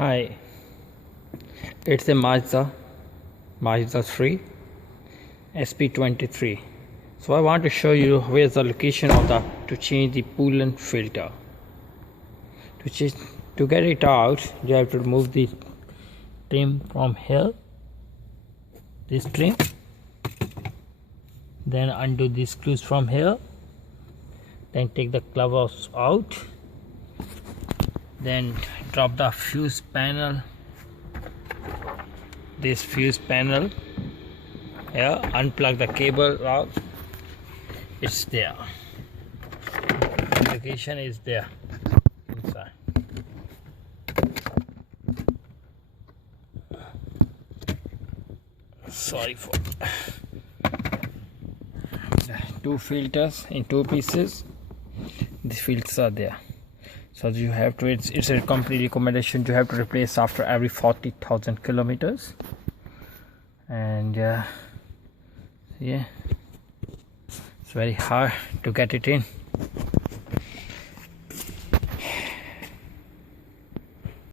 Hi, it's a Mazda 3 sp23. So I want to show you where's the location of the to change the coolant filter. To get it out, you have to remove the trim from here, this trim, then undo the screws from here, then take the covers out, then drop the fuse panel, this fuse panel here, unplug the cable out. It's there, location is there inside. Sorry for two filters in two pieces. The filters are there, so you have to, it's a company recommendation, you have to replace after every 40,000 kilometers. And yeah, it's very hard to get it in.